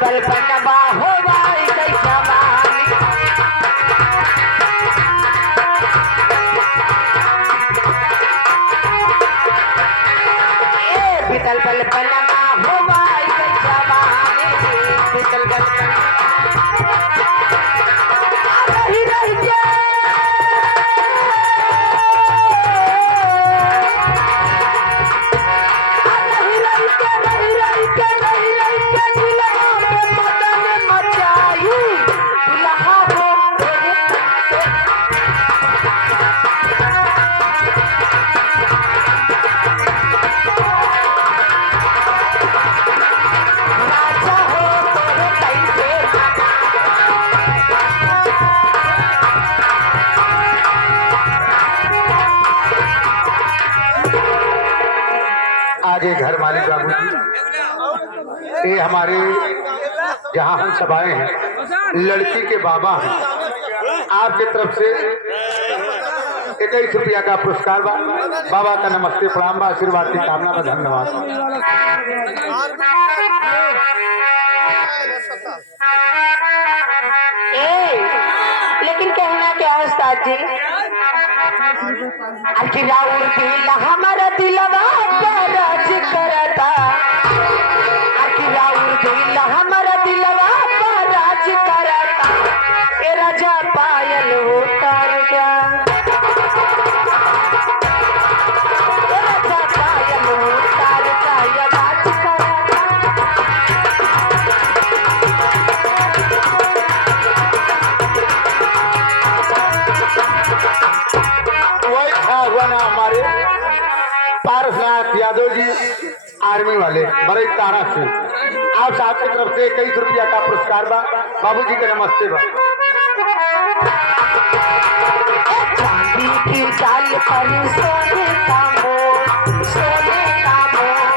बल बनवा हो भाई कैसा बीतल बल बनवा हो भाई कैसा बीतल बल आगे घर मालिक बाबू जी, ये हमारे जहाँ हम सब आए हैं लड़की के बाबा हैं, आपके तरफ से 21 रुपया का पुरस्कार बाबा का नमस्ते प्रणाम आशीर्वाद की कामना में धन्यवाद। लेकिन कहना क्या है उस्ताद जी? राउर दिल हमारा दिलवा राज करता, राउर दिल हमारा दिलवा राज करता, ए राजा पायल उतर जा, ए राजा पायल उतर जा, या राज करता। ना हमारे पारसनाथ यादव जी आर्मी वाले बड़े तारा से आप साहब की तरफ से 21 रुपया का पुरस्कार बाबू जी के नमस्ते चांदी की डाल पर सोने का मोर, सोने का मोर,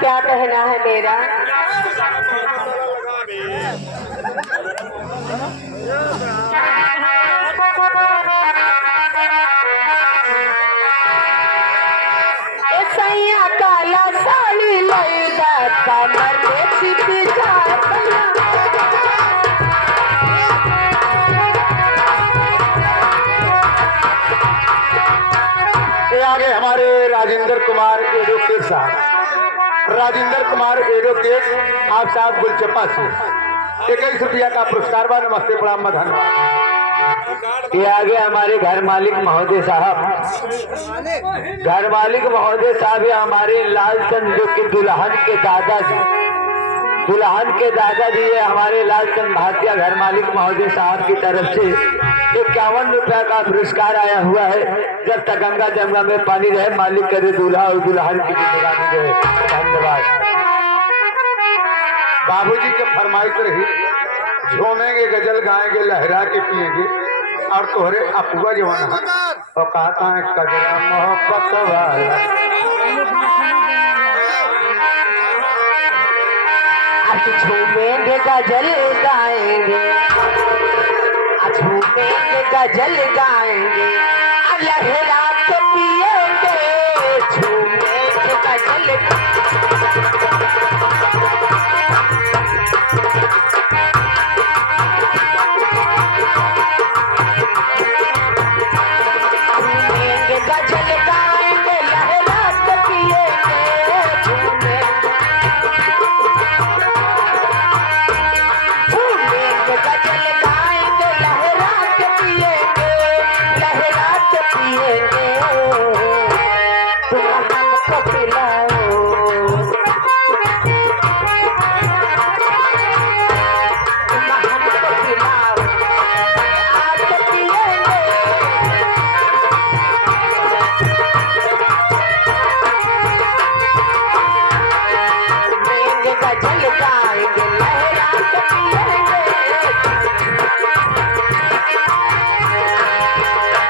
क्या कहना है मेरा? सैया काला साड़ी लैदा कमर में छिप जाता, आगे हमारे राजेंद्र कुमार एडवोकेट साहब, राजेंद्र कुमार एडवोकेट आप साहब गुलचप्पा से 21 रुपया का पुरस्कार नमस्ते प्रणाम धन्यवाद। ये आगे हमारे घर मालिक महोदय साहब, घर मालिक महोदय साहब ये हमारे लालचंद जो कि दुल्हन के दादाजी, दुल्हन के दादाजी ये हमारे लालचंद भाटिया घर मालिक महोदय साहब की तरफ से 51 रुपया का पुरस्कार आया हुआ है। जब तक गंगा जमुना में पानी रहे मालिक करे दूल्हा और दुल्हन की जिंदगानी रहे। धन्यवाद। बाबूजी के फरमाइश रही, झूमेंगे गजल गाएंगे लहरा के पिएंगे और तोहरे अपुआ जवान और कहता है कजरा मोहब्बत वाला। झूमेंगे गजल गाएंगे, झूमेंगे गजल गाएंगे, लहरा के पिएंगे, झूमेंगे गजल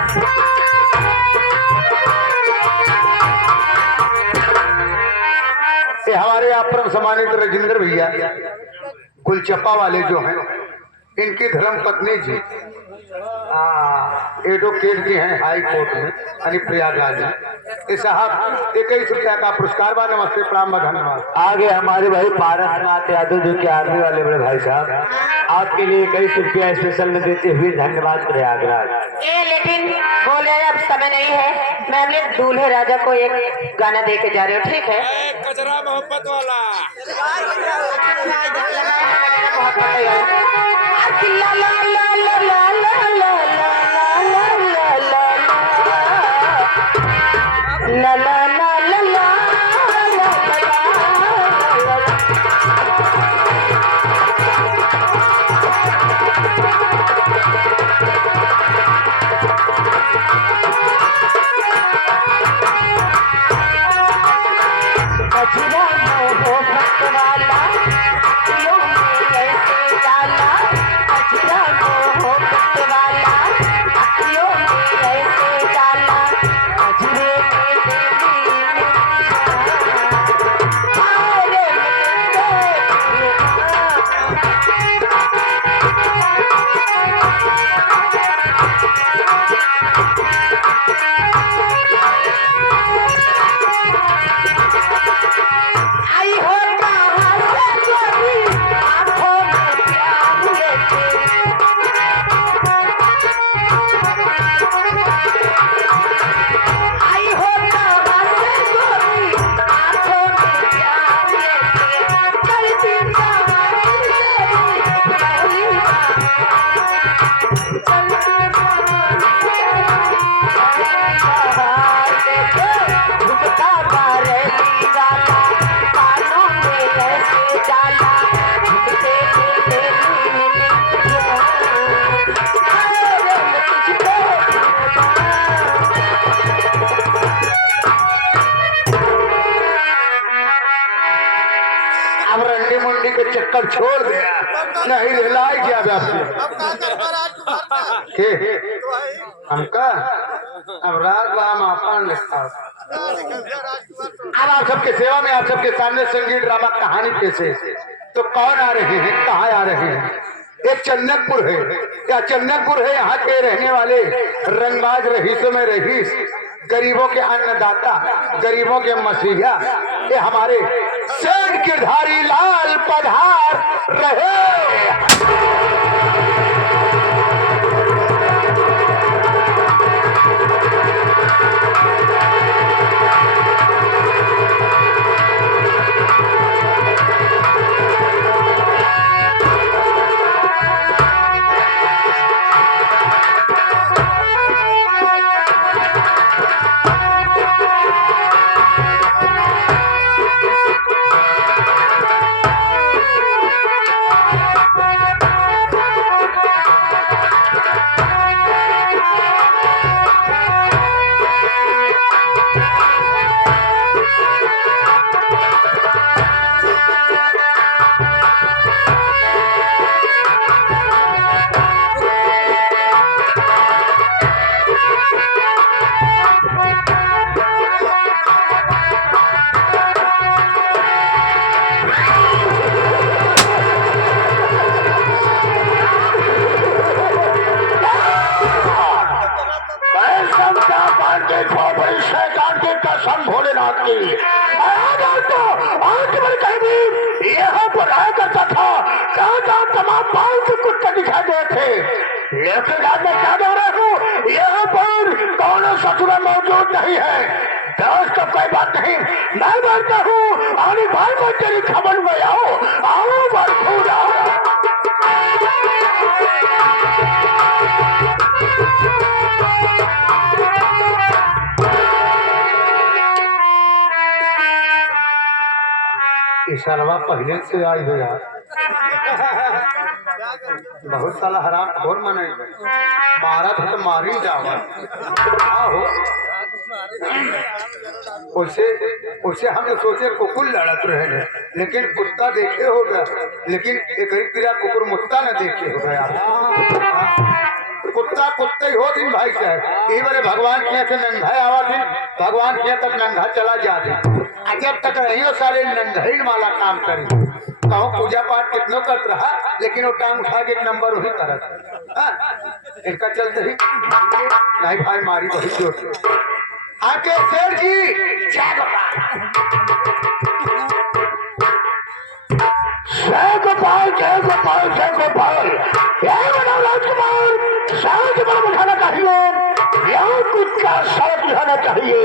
ये हमारे आप सम्मानित राजेंद्र भैया गुलचप्पा वाले जो हैं, इनकी धर्म पत्नी जी एडवोकेट जी हैं हाई कोर्ट में यानी प्रयागराज में। ये साहब 21 रुपया का पुरस्कार बा। नमस्ते प्रणाम धन्यवाद। आगे हमारे भाई पारसनाथ यादव जो कि आर्मी वाले बड़े भाई साहब, आपके लिए 21 रुपया स्पेशल में देते हुए धन्यवाद प्रयागराज। लेकिन बोले अब समय नहीं है, मैं अपने दूल्हे राजा को एक गाना दे के जा रही हूँ, ठीक है? कचरा मोहब्बत वाला ला ला ला ला ला कचरा मोहब्बत वाला दिलों में ऐसे डाला, कचरा मोहब्बत वाला दिलों में ऐसे डाला, कचरे में देवी हारे आई हो कहाँ से कभी आँखों में प्यार लेके, आई हो कहाँ से कभी आँखों में प्यार लेके, चलती जवानी तेरी पहली बार, चलती जवानी तेरी झुमका बारेली वाला कानों में ऐसे डाला, झुमके में तेरी निंदिया हारे मैं तुझको अब रंडी मुंडी के चक्कर छोड़ दिया, नहीं रिलाई किया व्यापी हमका अब रात बाम अपन लिखा। अब आप सबके सेवा में, आप सबके सामने संगीत ड्रामा कहानी पेश है। तो कौन आ रहे हैं, कहाँ आ रहे हैं? ये चन्नकपुर है, या चन्नकपुर है। यहाँ के रहने वाले रंगबाज रहीसों में रहीस, गरीबों के अन्नदाता, गरीबों के मसीहा, ये हमारे सेठ गिरधारी लाल पधार रहे। कसम भोलेनाथ की तो आज मैंने कहीं भी यहाँ पर आया करता था, जहाँ तमाम पाल के कुत्ते दिखाई दे थे, लेकिन आज मैं क्या दे रहा हूँ, यहाँ पर कौन ससुर मौजूद नहीं है। दोस्त कोई बात नहीं, मैं बोलता हूँ आने भाई को तेरी खबर में आओ भरपूर आओ। इशारा पहले से आई हो यार, बहुत साला हराम खोर मने मारा था तो मारी जावा हो। उसे हम सोचे कुकुर लड़त रहे, लेकिन कुत्ता देखे होगा, लेकिन एक क्रिया कुकुर मुत्ता न देखे होगा यार। कुत्ता कुत्ता ही हो दिन भाई साहब ई बारे भगवान के यहाँ से नंगा आवा दिन भगवान के यहाँ तक नंगा चला जा दिन जब तक रहियो सारे नंगाई वाला काम करी कहूँ पूजा पाठ कितनों करत रहा लेकिन वो टांग उठा के एक नंबर वही करत हाँ? इनका चलते ही नहीं भाई मारी बड़ी जोर से आके शेर जी जय गोपाल जय गोपाल जय गोपाल जय गोपाल राजकुमार सड़क पर उठाना चाहिए यहाँ कुछ का सड़क उठाना चाहिए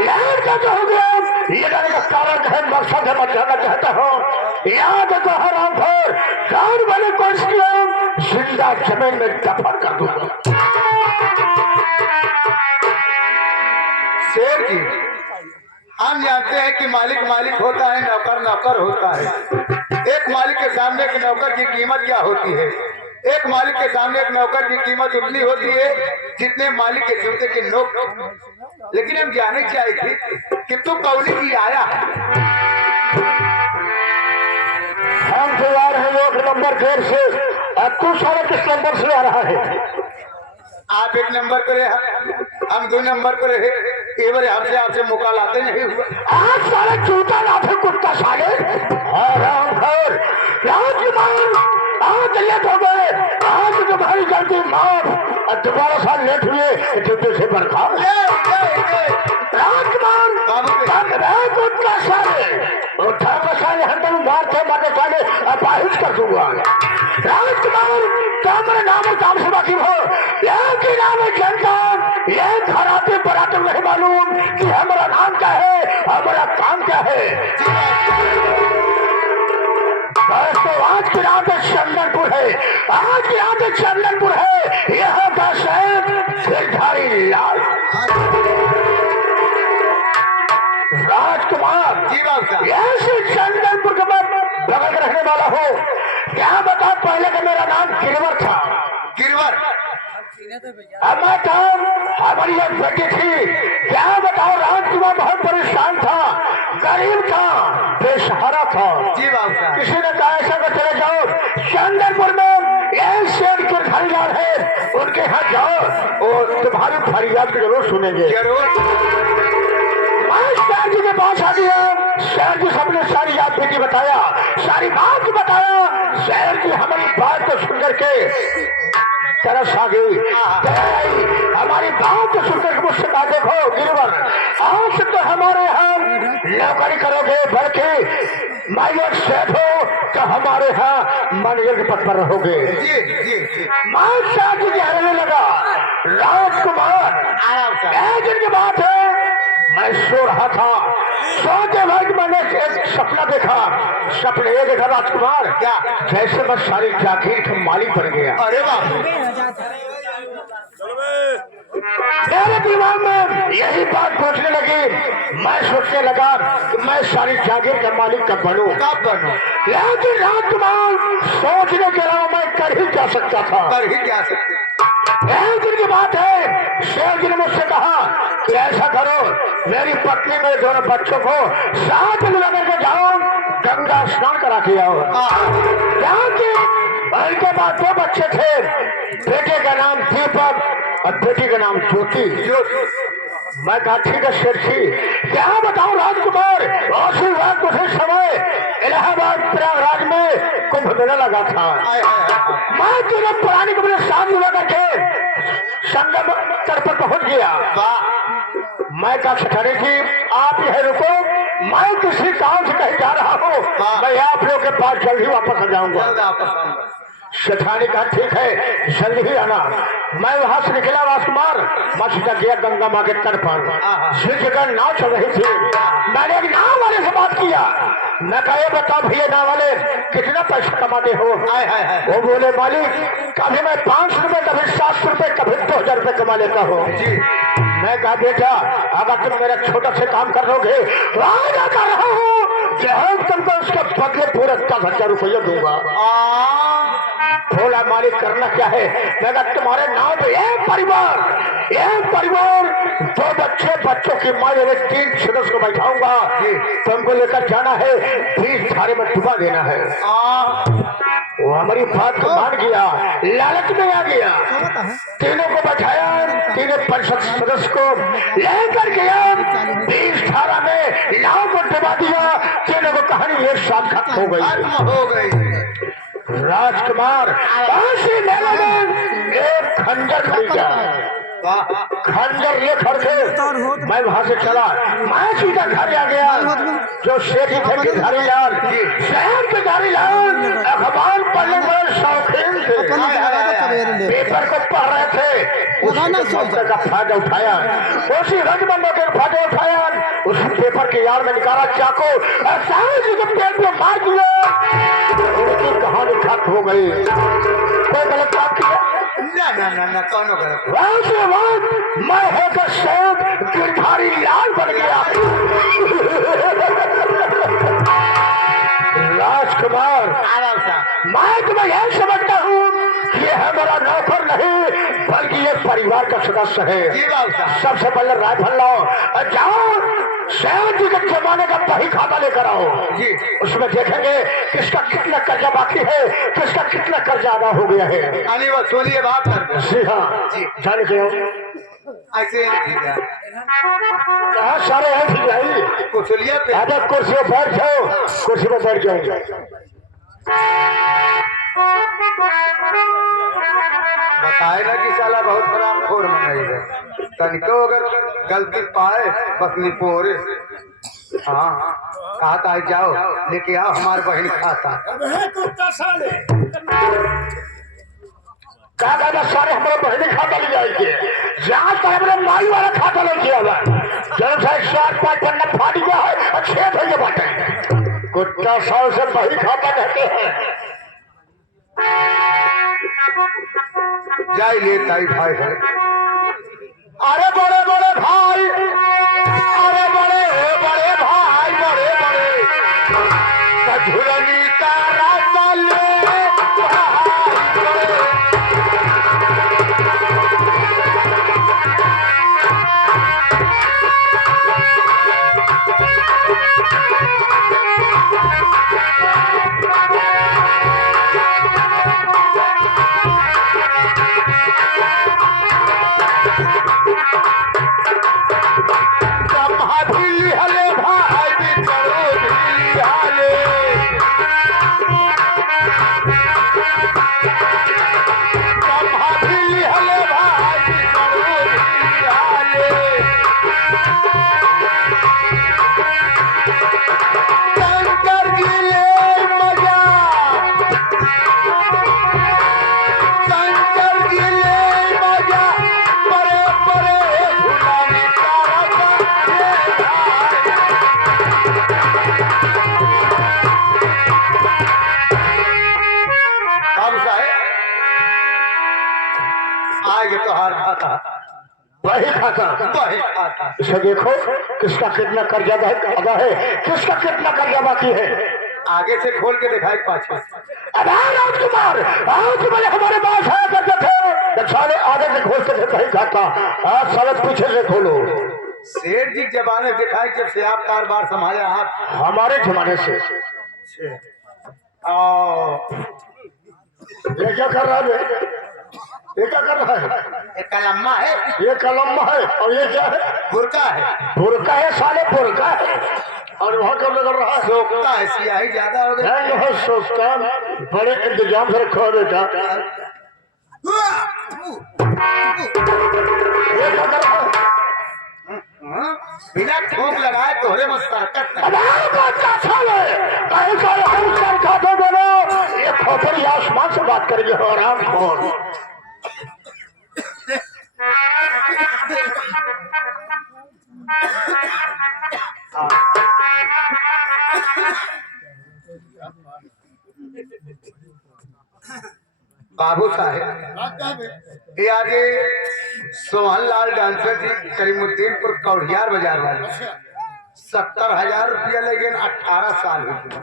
यहाँ क्या कहोगे ये जाने का कारण है मकसद है मैं जानना चाहता हूँ यहाँ देखो हराम भर कान वाले को जिंदा जमीन में दफन कर दूंगा। शेर जी हम जानते हैं कि मालिक मालिक होता है नौकर नौकर होता है एक मालिक के सामने एक नौकर की कीमत क्या होती है एक मालिक के सामने एक नौकर की कीमत उतनी होती है जितने मालिक के जूते के नोक लेकिन हम जानने चाहिए थे कि तू कौली की आया हम तैयार है एक नंबर घेर से अब तू सारा किस नंबर से आ रहा है आप एक नंबर पर हम 2 नंबर पर है ये बारे हमसे आपसे मुकालाते नहीं हुआ आज सारे जूता लाते कुत्ता साले आज लेट हो गए आज तुम्हारी गलती माफ और दोबारा साल लेट हुए जूते से बरखा राजकुमार कुत्ता साले और साले हम तुम मार थे मारने साले अपाहिज कर दूंगा राजकुमार तुम्हारे नाम काम से वाकिफ हो एक ही नाम है जनता ये घराते बराते नहीं मालूम कि हमारा नाम क्या है हमारा काम क्या है तो आज की रात चंदनपुर है आज की रात चंदनपुर है यहाँ का शहर गिरधारी लाल राजकुमार जी बाबू साहब ऐसे चंदनपुर के बगल में रहने वाला हो क्या बता पहले का मेरा नाम गिरवर था गिरवर अब मैं था हमारी एक बेटी थी क्या बताओ राजकुमार बहुत परेशान था गरीब था बेसहारा था जी बाबू साहब किसी ने कहा ऐसा कर चले जाओ चंदनपुर में एक शेर के खरीदार है उनके यहाँ जाओ और तुम्हारी फरियाद को जरूर सुनेंगे जरूर शहर जी के पास आ गया शहर जी सबने सारी बात बेटी बताया सारी बात बताया शहर जी हमारी बात को सुन करके तरस आ गई हमारी बात को सुनकर मुझसे कहा देखो गिरवर आज तो हमारे यहाँ नौकरी करोगे बल्कि माइनर सेठ हो तो हमारे यहाँ मैनेजर के पद पर रहोगे जी जी जी मैं शहर जी कहने लगा राजकुमार एक दिन की बात है मैं सो रहा था सोते वक्त मैंने एक सपना देखा सपने ये देखा राजकुमार क्या जैसे मैं सारी जागीर का मालिक बन गया अरे बाप मेरे दिमाग में यही बात सोचने लगी मैं सोचने लगा कि मैं सारी जागीर का मालिक कब बनूं कब बनो लेकिन राजकुमार सोचने के अलावा मैं कर ही जा सकता था कर ही क्या सकते एक दिन की बात है शेर जी ने मुझसे कहा कि ऐसा करो मेरी पत्नी मेरे दोनों बच्चों को साथ में लेकर के जाओ गंगा स्नान करा के आओ क्योंकि उनके बाद 2 बच्चे थे बेटे का नाम दीपक और बेटी का नाम ज्योति मैं कहा ठीक है शेर जी क्या बताऊं राजकुमार उसी वक्त उसी समय इलाहाबाद प्रयागराज में कुंभ मेला लगा था मैं तीनों पुरानी को मेरे साथ मिला करके संगम तट पर पहुंच गया मैं कहा सेठानी जी आप यह रुको मैं किसी काम से कहीं जा रहा हूँ मैं आप लोग के पास जल्द ही वापस आ जाऊंगा सेठानी कहा ठीक है जल्दी ही आना मैं वहां से निकला राजकुमार मैं सीधा गया गंगा माँ के तट पर जिस जगह नाव चल रही थी मैंने एक नाव वाले से बात किया मैं कहा ये बताओ भैया नाव वाले कितना पैसा कमाते हो वो बोले मालिक कभी मैं 500 रुपए कभी 700 रुपए कभी 2000 रुपए कमा लेता हूँ मैं कहा बेटा अगर तुम मेरा छोटा से काम कर लोगे वादा कर रहा हूँ कि तुमको उसके बदले पूरे 10,000 रुपया दूंगा थोड़ा मालिक करना क्या है मैं कहा तुम्हारे नाम पे एक परिवार 2 बच्चों की माँ 3 सदस्य को बैठाऊंगा तुमको लेकर जाना है 20 धारे में डुबा देना है वो हमारी बात को मान गया, लालच में आ गया, तीनों को बैठाया, तीनों परिषद सदस्य को लेकर गया, 20 धारा में नाव को डुबा दिया, तीनों को कहानी एक साथ खत्म हो गई। राजकुमार ऐसी मेले में एक खंजर खरीदा, खंजर ले खड़के मैं वहां से चला, मैं सीधा घर आ गया। जो शेर थे गिरधारी लाल, शहर के धारी लाल अखबार पढ़ने में शौकीन थे, पेपर को पढ़ रहे थे, उसी का फायदा उठाया, उसी रजमंदों के फायदा उठाया, उस पेपर के यार में निकाला चाकू और सारे जी के पेट में मार दिया। उनकी कहानी खत्म हो गई। कोई गलत काम किया? ना कौन गलत? वैसे वक्त मैं होकर शेर गिरधारी लाल बन गया। राजकुमार मैं तुम्हें यह समझता हूँ ये हमारा नौकर नहीं बल्कि ये परिवार का सदस्य है। सबसे पहले राइफल लाओ और जाओ शेर जी के जमाने का बही खाता लेकर आओ, उसमें देखेंगे किसका कितना कर्जा बाकी है, किसका कितना कर्जा अदा हो गया है। अली वसूलिए बात कर। जी हाँ जाने के ऐसे कहा सारे ऐसे जाइए वसूलिए पे आधा कुर्सी पर बैठ जाओ, कुर्सी पर बैठ जाओ। बताए ना कि साला बहुत खराब खोर मंगाई है, तनिको अगर गलती पाए बस निपोरे। हाँ कहा था जाओ लेके आओ हमारे बहन खाता। क्या कहना सारे हमारे बहनी खाता ले जाएंगे, जहाँ तक हमारे माई वाला खाता ले किया हुआ जब से 4-5 पन्ना फाड़ी गया है और 6 भैया बांटे कुत्ता 100 से बही खाता कहते हैं। जाई ले ताई भाई है। अरे बड़े बड़े भाई, अरे बड़े बड़े भाई, बड़े बड़े झुलनी का रास्ता ले वही खाता। इसे देखो किसका कितना कर्जा अदा है, किसका कितना कर्जा बाकी है। आगे से खोल के दिखाई पाछे। अरे राजकुमार आज मैंने हमारे पास है करते थे साले आगे से खोल के नहीं खाता, आज साले पीछे से खोलो। शेर जी जमाने दिखाई जब से आप कारोबार संभाले आप हमारे जमाने से। ये क्या कर रहा है, ये क्या कर रहा है? एक कलम्मा है, ये कलम्मा है और ये क्या है? बुरका है। बुरका है साले, बुरका है। और वहाँ कब लग रहा है? सोखता है, सियाही ज्यादा हो गई। सोखता बड़े इंतजाम से रखो बेटा। ये क्या कर रहा है? बिना ठोक लगाए तोहरे में सरकत ये खोपड़ी आसमान से बात करेंगे आराम खोल। बाबू साहेब ये आगे सोहन लाल डांसर जी करीमुद्दीनपुर कौड़ियार बाजार वाले 70,000 रुपया लेकिन 18 साल हो गए।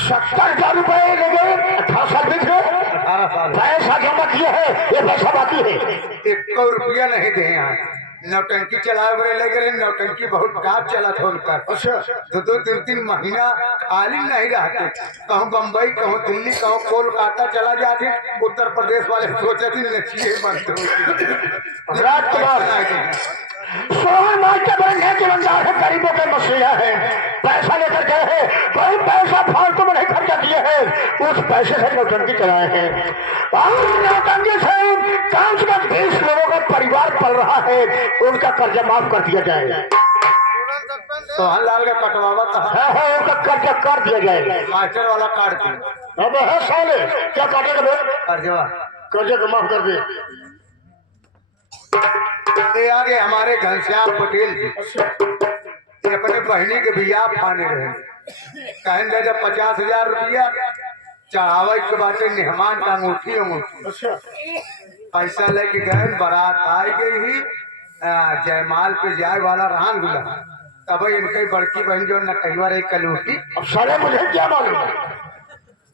70,000 रुपए लेकिन 18 साल बीत गए। 18 साल पैसा जमा किया है, ये पैसा बाकी है। 1 रुपया नहीं दे यहाँ नौटंकी चलाए बड़े लगे रहे, नौटंकी बहुत टाप चला था उनका। अच्छा। दो 3 महीना खाली नहीं रहते, कहूँ बम्बई, कहूँ दिल्ली, कहूँ कोलकाता चला जाते। उत्तर प्रदेश वाले सोचे थे नचिए बनते सोहन मास्टर बड़े नेक ईमानदार है, गरीबों के मसीहा है। पैसा लेकर गए हैं, कोई पैसा फालतू में नहीं खर्चा किए हैं, उस पैसे से नौटंकी चलाए हैं। और नौटंकी से कम से कम 20 लोगों का परिवार पल रहा है, उनका कर्जा माफ कर दिया जाए। सोहन लाल का कटवावा था, है उनका कर्जा कर दिया जाए। मास्टर वाला काट दिया। अब है साले क्या काटेगा कर्जवा कर्जा को माफ कर दे। ये आगे हमारे घनश्याम पटेल जी, ये अपने बहनी के बियाह फाने रहे, कहन दे जब 50,000 रुपया चढ़ावे के बाटे मेहमान का अंगूठी पैसा लेके गए। बारात आई गई ही, जयमाल पे जाए वाला रहान गुला, तब इनकी बड़की बहन जो न कई बार एक कलूटी। अब साले मुझे क्या मालूम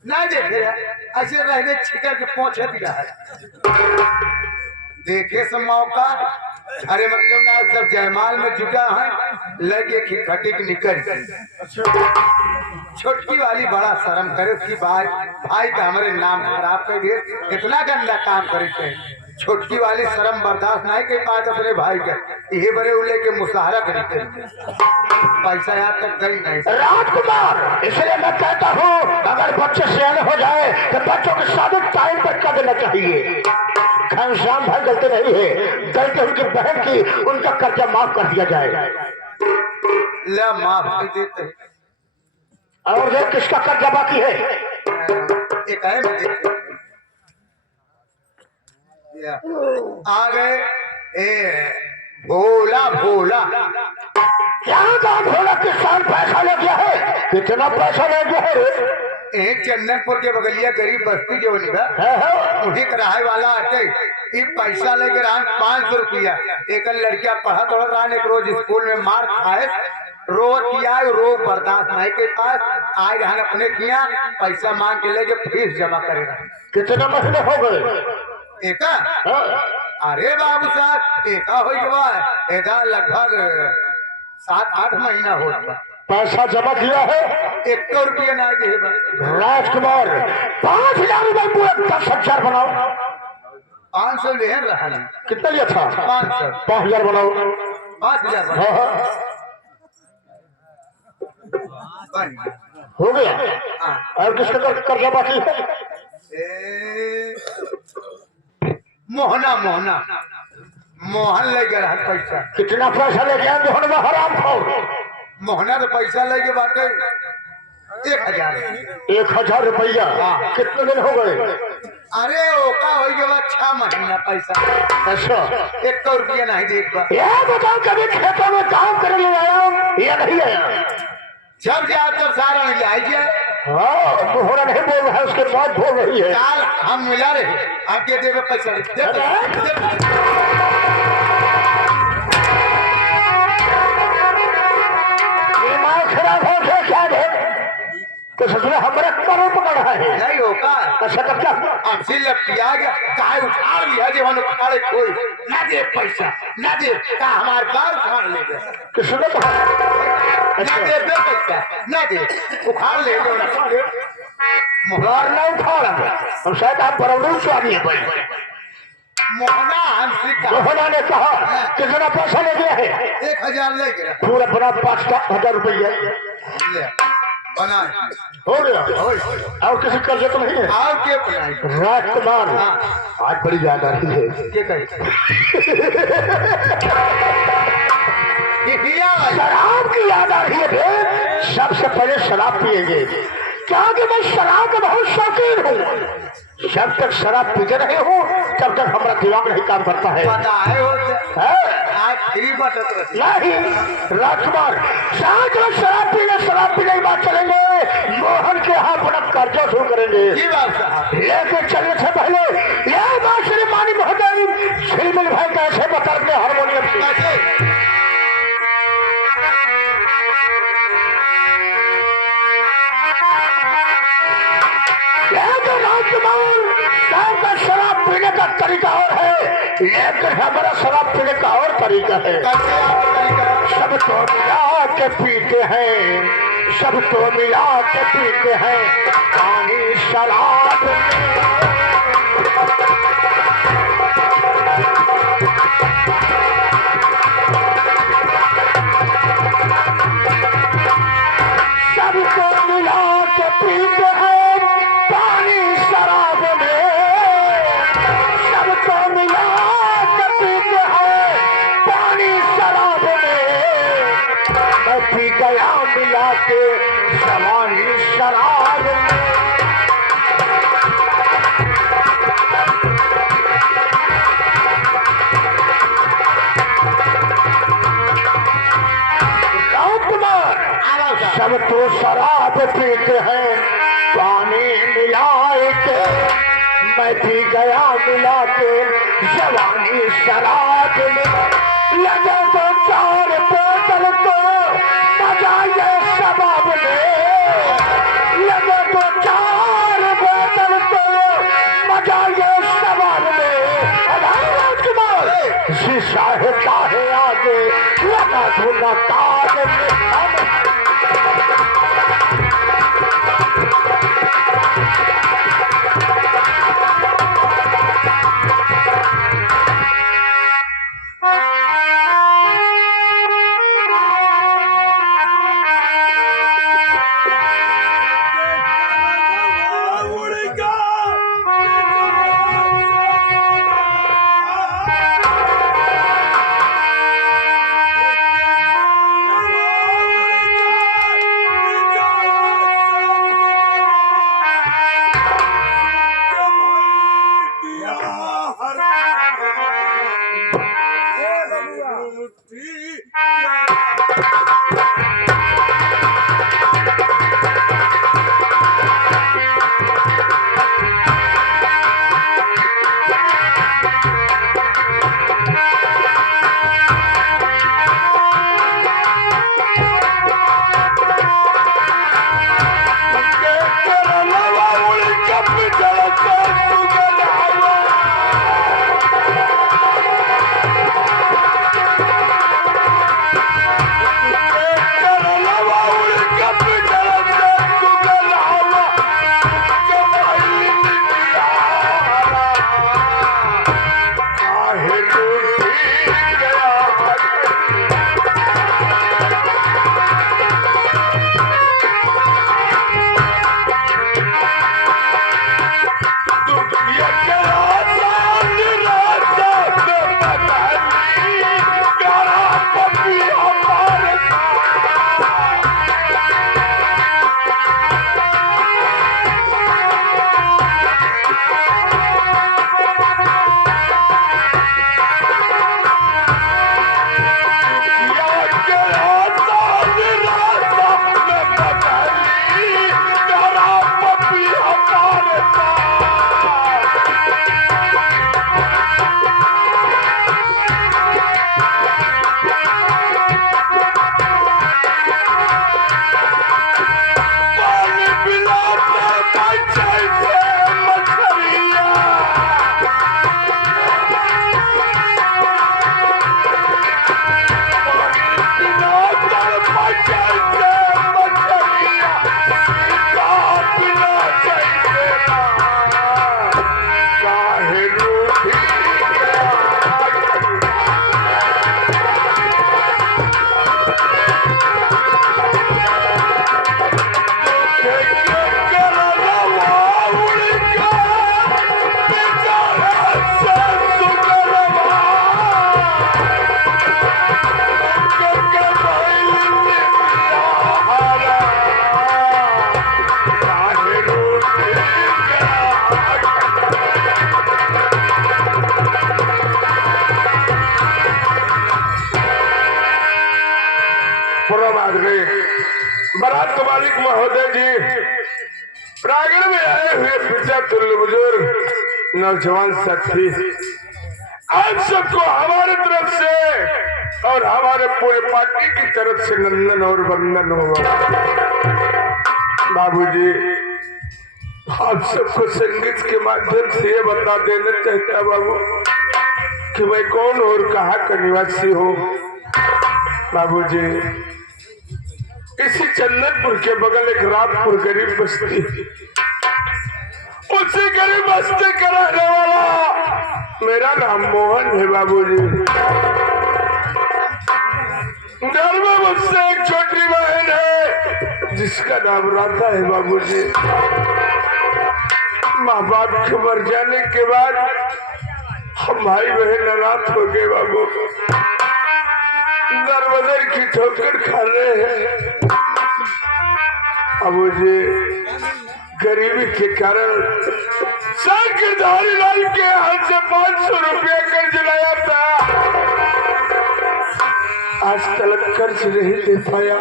ना देखे ऐसे रहने छिकर के पहुंचे दिया है, देखे सब मौका। अरे मतलब ना सब जयमाल में जुटा है, लगे कि खटिक निकल। छोटकी वाली बड़ा शर्म करे, उसकी भाई का हमारे नाम खराब कर दिए, इतना गंदा काम करे थे। छोटकी वाली शर्म बर्दाश्त नहीं कर पाए अपने भाई का, ये बड़े उले के मुसहारा निकल पैसा यहाँ तक गई नहीं। राजकुमार, इसलिए मैं कहता हूँ अगर बच्चे सियाने हो जाए तो बच्चों की शादी टाइम पर कर देना चाहिए। घनश्याम भाई गलती नहीं है, गलती उनकी बहन की, उनका कर्जा माफ कर दिया जाए। ले माफ नहीं देते। और ये किसका कर्जा बाकी है? एक है मुझे आ गए ए भोला भोला, क्या काम भोला किसान पैसा ले गया है? कितना पैसा ले गया है? एक चंदनपुर के बगलिया गरीब बस्ती जो उन्हीं कराए वाला आते, ये पैसा लेकर आन 500 रुपया। एक लड़किया पढ़ा तो एक रोज स्कूल में मार खाए, रोज किया रो बर्दाश्त नहीं के पास आए रहन अपने किया, पैसा मांग के लेके फीस जमा करेगा। कितने महीने हो गए? एका अरे बाबू साहब एका हो गया लगभग 7-8 महीना हो गया। पैसा जमा किया है? 1 रुपया ना दे। राजकुमार 5,000 रुपए पूरा 10,000 बनाओ। 500 ले रहा है। कितना लिया था? 500। 5,000 बनाओ। 5,000 हो गया। और किसका कर्जा बाकी है? मोहना मोहना मोहन ले गया पैसा। कितना पैसा ले गया मोहन में? हराम खोर। मोहना तो पैसा लेके बाटे 1,000। 1,000 रुपया? कितने दिन हो गए? अरे ओका हो गया 6 महीना पैसा। अच्छा 1 रुपया नहीं दे पा। ये बताओ कभी खेतों में काम करने ले आया या नहीं आया? जब जाओ तब सारा नहीं आई जाए। हाँ मोहरा नहीं बोल रहा है, उसके बाद बोल रही है। काल हम मिला रहे आपके देवे पैसा दिमाग खराब हो गया क्या है? तो ससुर हमारा करो पकड़ रहा है। नहीं होगा। अच्छा तब क्या? हमसे लपटिया गया काय उखाड़ लिया जब हम उखाड़े कोई ना दे पैसा ना दे का हमारे बाल उखाड़ ले गए। किसने कहा? ना दे पैसा ना दे उखाड़ ले गए। मुहार ना उखाड़ा हम शायद आप बरौनी स्वामी है। मोहना हमसे कहा, मोहना ने कहा कितना पैसा ले गया है? 1,000 ले गया। पूरा बना 5,000 रुपया बनाए हो गया। और किसी कर्जे तो नहीं है? और के बनाए राजकुमार आज बड़ी याद आ रही है। के कही शराब की याद आ रही है। सबसे पहले शराब पिएंगे, क्या कि मैं शराब का बहुत शौकीन हूँ। जब तक शराब पीते रहे हो तब तक हमारा दिमाग नहीं काम करता है। आज फ्री बटत नहीं राजकुमार, शराब पीने की बात चलेंगे। मोहन के यहाँ बड़ा कर्जा शुरू करेंगे। लेकिन चलने से पहले यह बात श्रीमानी महोदय श्रीमल भाई कैसे बता रहे हारमोनियम से। राजकुमार का शराब पीने का तरीका और है, लेकिन हमारा शराब पीने का और तरीका है। कैसे आपका तरीका? सब तो मिला के पीते हैं, सब तो मिला के पीते हैं पानी शराब में। सबको मिला के पीते हैं पानी शराब में, सबको मिला के पीते हैं पानी शराब में। मैं पी गया मिला के जवानी शराब में। सब तो शराब पीते हैं पानी मिलाए के, मैं पी गया मिला के जवानी शराब में। लगे तो 4 बोतल तो मजा ये शबाब में, लगे तो 4 बोतल तो मजा ये शबाब में। शीशा है आगे लगा धुना काग में। बरात मालिक महोदय जी प्रांगण में आए हुए पिता तुल्य बुजुर्ग नौजवान साथी, आप सबको हमारे तरफ से और हमारे पूरे पार्टी की तरफ से नंदन और वंदन होगा। बाबूजी, आप सबको संगीत के माध्यम से ये बता देना चाहता बाबू कि मैं कौन और कहाँ का निवासी हूँ। बाबूजी, इसी चंदनपुर के बगल एक रामपुर गरीब बस्ती, उसी गरीब बस्ती का रहने वाला मेरा नाम मोहन है। बाबूजी, घर में मुझसे एक छोटी बहन है जिसका नाम राधा है। बाबूजी, माँ बाप के मर जाने के बाद हम भाई बहन अनाथ हो गए। बाबू, दर बदर की ठोकर खा रहे हैं। बाबूजी, गरीबी के कारण गिरधारी लाल के हाथ से 500 रुपया कर्ज लाया था, आज तक कर्ज नहीं दे पाया।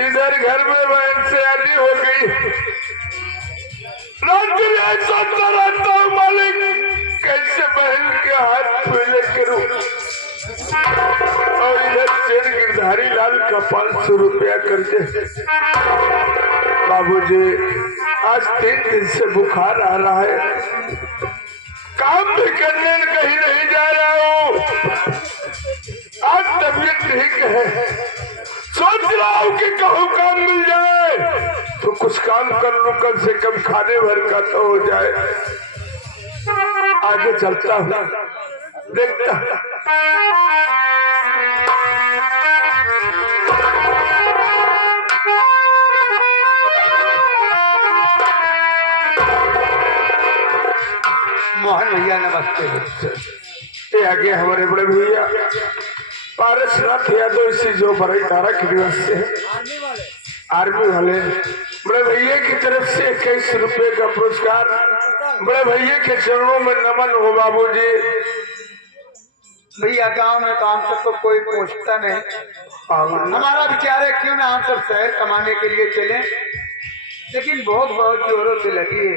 इधर घर में बहन से शादी हो गई, रात दिन ऐसा रहता हूँ मालिक, कैसे बहन के हाथ पीले करूं। और इधर शेर गिरधारी लाल का 500 रुपया कर्ज। बाबूजी, आज 3 दिन से बुखार आ रहा है, काम भी करने कहीं नहीं जा रहा हूँ। आज तबीयत ठीक है, सोच रहा हूँ कि कहूँ काम मिल जाए तो कुछ काम कर लूं, कम से कम खाने भर का तो हो जाए। आगे चलता हूँ, देखता मोहन भैया नमस्ते। ये आगे हमारे बड़े भैया पारसनाथ यादव, इसी जो बड़ई धारा के निवास से आर्मी वाले बड़े भैया की तरफ से 21 रुपए का पुरस्कार बड़े भैया के चरणों में नमन हो। बाबूजी, भैया गांव में तो हम सबको कोई पूछता नहीं, हमारा विचार है क्यों ना हम सब शहर कमाने के लिए चले, लेकिन बहुत जोरों से लगी है।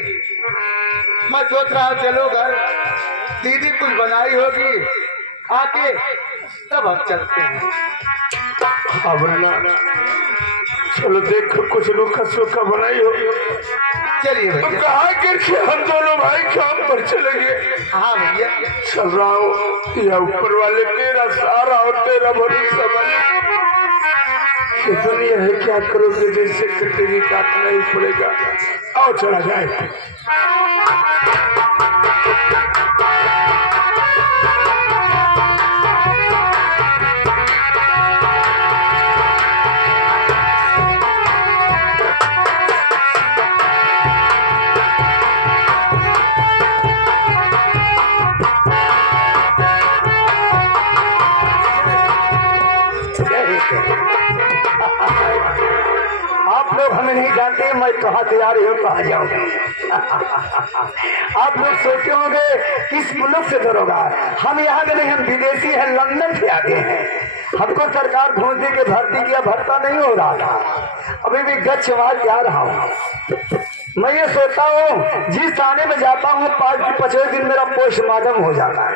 मैं सोच रहा हूँ चलो घर, दीदी कुछ बनाई होगी, खा के तब हम चलते हैं। चलो देखो कुछ रूखा सूखा बनाई हो। चलिए तो भैया। कहा करके हम दोनों भाई काम पर चलेंगे। हाँ भैया, चल रहा हूँ, या ऊपर वाले तेरा सारा और तेरा भरोसा बने। ये दुनिया है, क्या करोगे, जैसे कटेगी काटना ही पड़ेगा। आओ चला जाए। आप लोग हमें नहीं जानते, मैं कहाँ तैयार हूँ, कहाँ जाऊंगा। आप लोग सोचते होंगे किस मुल्क से दरोगा, हम यहाँ के नहीं, हम विदेशी हैं, लंदन से आगे हैं। हमको सरकार ढूंढने के भर्ती किया, भरता नहीं हो रहा था, अभी भी गच्छ वहां जा रहा हूँ। मैं ये सोचता हूँ जिस थाने में जाता हूँ 5-5 दिन मेरा पोस्टमार्टम हो जाता है।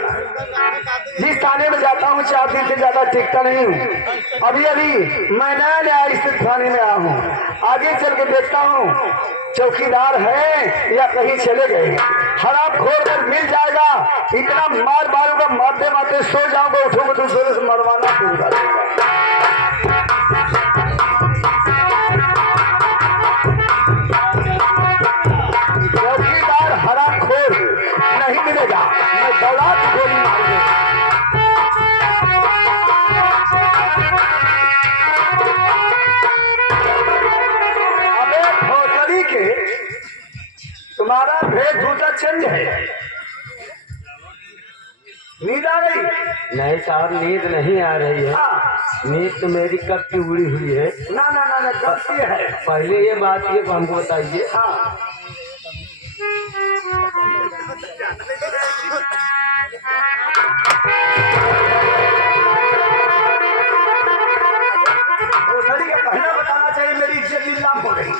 जिस थाने में जाता हूँ 4 दिन से ज्यादा टिकता नहीं हूँ। अभी मैं नया इस थाने में आया हूँ, आगे चल के देखता हूँ चौकीदार है या कहीं चले गए। हड़प खोल कर मिल जाएगा, इतना मार मारूंगा, मारते मारते सो जाऊंगा, उठूंगा तो जोर से मरवाना शुरू कर दूंगा। चौकीदार हरा खोर नहीं मिलेगा, मैं दौलत गोली मारूंगा। अबे भोसड़ी के, तुम्हारा भेद दूसरा चेंज है। नींद आ गई? नहीं साहब, नींद नहीं आ रही है। हाँ। नींद तो मेरी कब की उड़ी हुई है। ना ना ना ना, गलती है। पहले ये बात ये हमको बताइए। हाँ, भोसड़ी का पहले बताना चाहिए, मेरी इज्जत नीलाम हो गई।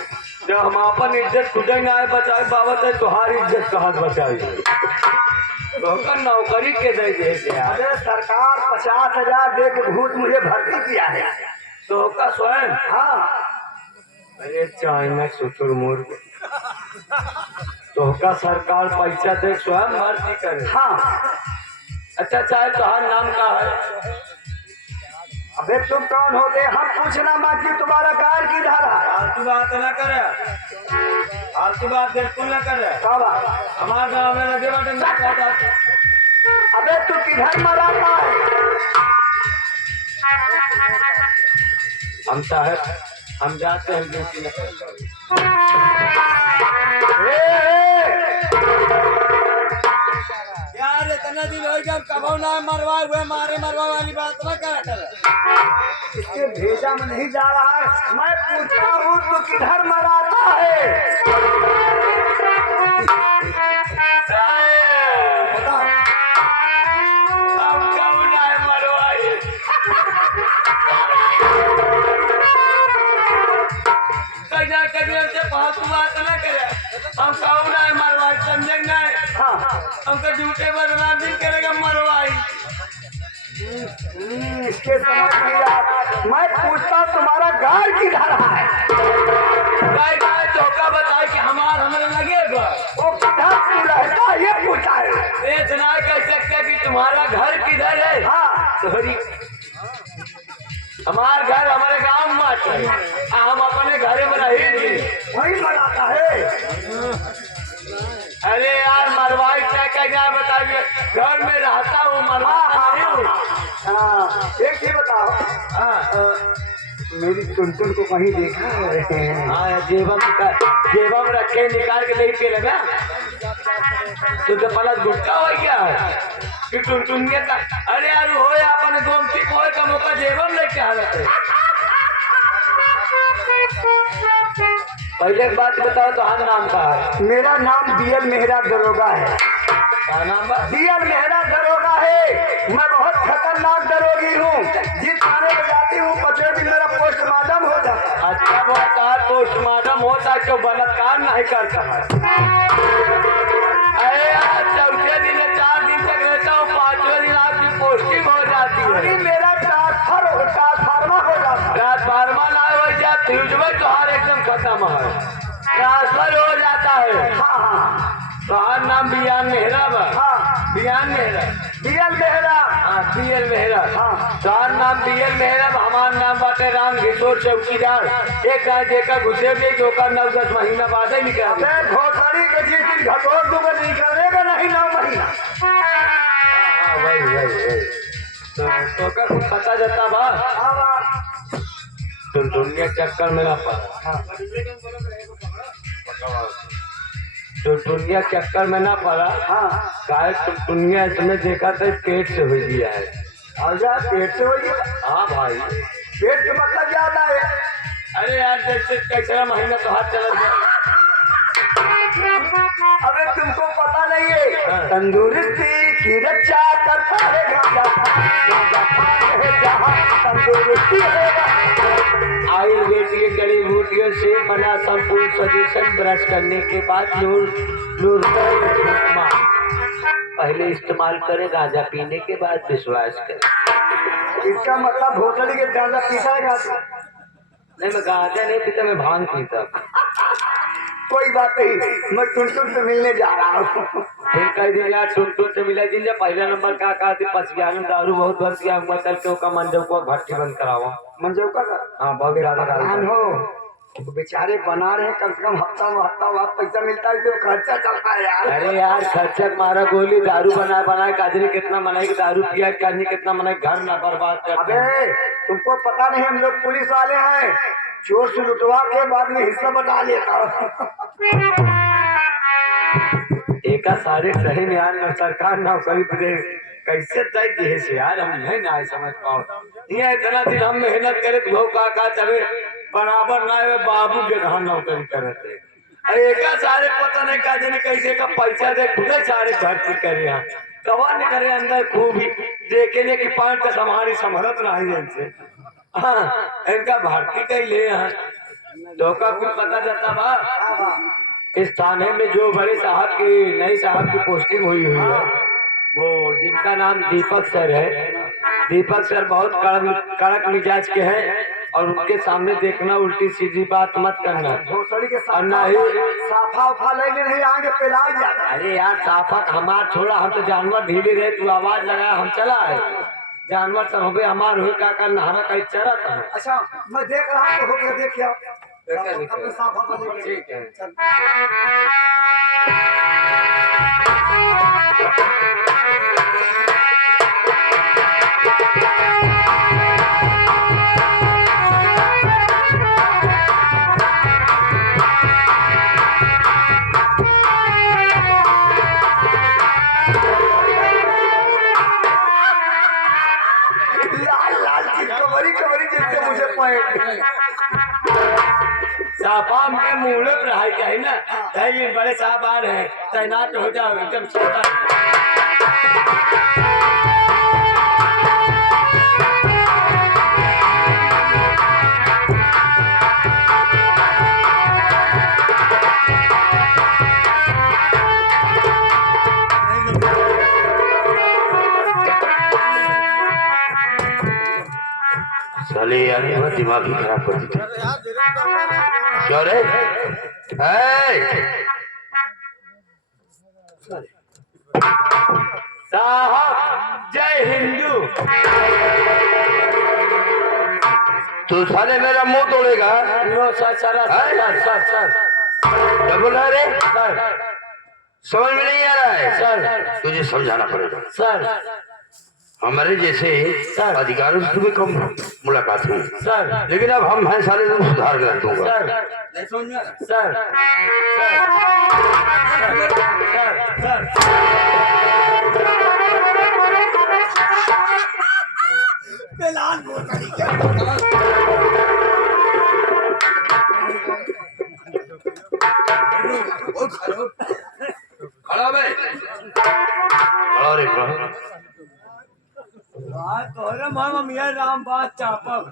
जब हम अपन इज्जत खुद ही ना बचाए बाबा, तो तुम्हारी इज्जत कहाँ से बचाई? तो नौकरी के दे दे दिया। अरे सरकार 50,000 दे के भूत मुझे भर्ती किया है। तो का स्वयं? हाँ, अरे चाइना सुतुर मूर्ख, तो का सरकार पैसा दे स्वयं भर्ती करे। हाँ, अच्छा साहब तुम्हारा नाम का है? अबे तुम कौन होते? हम पूछना मत कि तुम्हारा कार किधर है। फालतू बात ना करे, फालतू बात बिल्कुल ना करे। कब? हमारा गाँव में लगे बटन ना कहता। अबे तू किधर मराता है? हम साहब हम जाते हैं ड्यूटी में करते हैं। यार इतना दिन हो गया कबो ना मरवा हुए मारे मरवा वाली बात ना करा कर। इसके भेजा में नहीं जा रहा है। मैं पूछता हूँ तू किधर मराता है? बता। हम कब ना मरवाए कजा कभी हमसे फालतू बात ना करे। हम कब ना मरवाए समझेंगे। हाँ हमको झूठे बदनाम दिन करेगा मरवाई। इसके समझ नहीं आता। मैं पूछता हूँ तुम्हारा घर किधर है? गाय गाय चौका बताए कि हमारे लगेगा। वो किधर तू रहता ये पूछा है। इतना कह सकते कि तुम्हारा घर किधर है? हाँ सॉरी हमारा घर हमारे गांव में आता है। हम अपने घर में रही थी। वही मराता है। अरे यार मरवाई क्या क्या बताइए। घर में रहता हूँ मरवाता नहीं हूँ। हाँ एक ही बताओ। हाँ मेरी टुनटुन को कहीं देखा है? हाँ जेबम रखे निकाल के नहीं पे लगा। तो पलक गुटका हो क्या कि टुनटुनिया का? अरे यार हो या अपने गोमती कोई का मौका जेबम लेके आ रहे थे। पहले एक बात बताओ तो हर नाम का है? मेरा नाम बीएल मेहरा दरोगा है। क्या नाम है? बीएल मेहरा दरोगा है। मैं बहुत खतरनाक दरोगी हूँ। जिस थाने में जाती हूँ 5वें दिन मेरा पोस्टमार्टम हो जाता है। अच्छा बलात्कार पोस्टमार्टम होता है क्यों बलात्कार नहीं करता है? अरे यार चौथे दिन 4 दिन तक रहता हूँ 5वें दिन आपकी पोस्टिंग हो जाती अभी है। मेरा ट्रांसफार्मा हो जाता है। ट्रांसफार्मा ना हो जाए फ्यूज में तो हर एकदम खत्म है। ट्रांसफर हो जाता है। हाँ हाँ तो हर नाम बियान मेहरा बा। हाँ बियान मेहरा। बीएल मेहरा। हाँ बीएल मेहरा। हाँ तो हर नाम बीएल मेहरा। हमारा नाम बाटे राम किशोर चौकीदार। एक गाय जेका घुसे भी जो का 9-10 महीना बाद ही निकल। अबे घोसड़ी के जिस दिन घटोर दूंगा निकलेगा नहीं 9 महीना। हाँ वही तो का कुछ पता जाता बा। हाँ बा। तो दुनिया चक्कर में ना पड़ा। हाँ तो दुनिया चक्कर में ना पड़ा। हाँ गाय तो दुनिया इसमें देखा था पेट से हो दिया है। आजा पेट से हो गया। हाँ भाई पेट के मतलब ज्यादा है। अरे यार जैसे कैसा महीना तो हाथ चला गया। अबे तुमको पता नहीं है हाँ। तंदुरुस्ती की रक्षा करता है गांजा खान है जहाँ तंदुरुस्ती है। आयुर्वेदिक जड़ी बूटियों से बना संपूर्ण सजेशन ब्रश करने के बाद नूर पहले इस्तेमाल करें, गांजा पीने के बाद विश्वास करें। इसका मतलब भोसड़ी के गांजा पीता है गांजा? नहीं मैं गांजा नहीं पीता, मैं भांग पीता। कोई बात नहीं, मैं टुनटुन से मिलने जा रहा हूँ। फिर कह दिया यार टुन से मिला जिन पहला नंबर का कहा थी 95 दारू बहुत भर दिया हुआ चल के का मंजव को भट्टी बंद करावा। मंजू का हाँ बहुत ज्यादा ध्यान हो तो बेचारे बना रहे हैं, कम से कम हफ्ता बाद पैसा मिलता है तो खर्चा चलता है यार। अरे यार खर्चा मारा गोली दारू बनाए काजरी कितना मनाई दारू पिया काजरी कितना मनाई घर ना बर्बाद कर। अबे तुमको पता नहीं हम लोग पुलिस वाले हैं, चोर से लुटवा के बाद में हिस्सा बटा लेता हूँ। एक सारे सही में यार न सरकार नौकरी दे कैसे तय दिए से यार हम नहीं ना समझ पाओ। ये इतना दिन हम मेहनत करे तो का तबे बराबर ना है बाबू के घर नौकरी करे थे। एक सारे पता नहीं का जने कैसे का पैसा दे खुद सारे भर्ती करे यहाँ कवा नहीं करे अंदर खूब ही देखे ले कि 5 का हमारी समरत नहीं जैसे। हाँ इनका भर्ती कई ले यहाँ धोखा कुछ पता जाता बा। इस थाने में जो बड़े साहब की नई साहब की पोस्टिंग हुई है वो जिनका नाम दीपक सर है। दीपक सर बहुत कड़क मिजाज के हैं। और उनके सामने देखना, उल्टी सीधी बात मत करना। भोसड़ी के और ना ही साफा उफा लेके नहीं आएंगे पिला जाता। अरे यार साफा हमार छोड़ा, हम तो जानवर ढीली रहे, तू आवाज लगाया हम चला है। जानवर सब हो गए हमार हुए का करना, हरा कहीं चरा था। अच्छा मैं देख रहा हूँ, हो गया देखिए अपने साफा बने। ठीक है। लाल लाल कमरी कमरी जैसे मुझे पॉइंट साफा में मुहूर्त रहा है ना, ये बड़े साहब आ रहे हैं, तैनात हो जाओ एकदम सावधान। साले यार मेरा दिमाग ही खराब कर दी। क्यों रे? साहब जय हिंदू। तू साले मेरा मुंह तोड़ेगा? नो सर सर सर क्या बोल रहा है रे? सर समझ में नहीं आ रहा है? सर तुझे समझाना पड़ेगा। सर हमारे जैसे सर। अधिकारों से भी कम मुलाकात हुई, सर लेकिन अब हम हैं साले, तुम सुधार कर दूंगा। सर सर सर सर खड़ा बे, खड़ा रे खड़ा। तोहरे मामा मियाँ राम बात चापक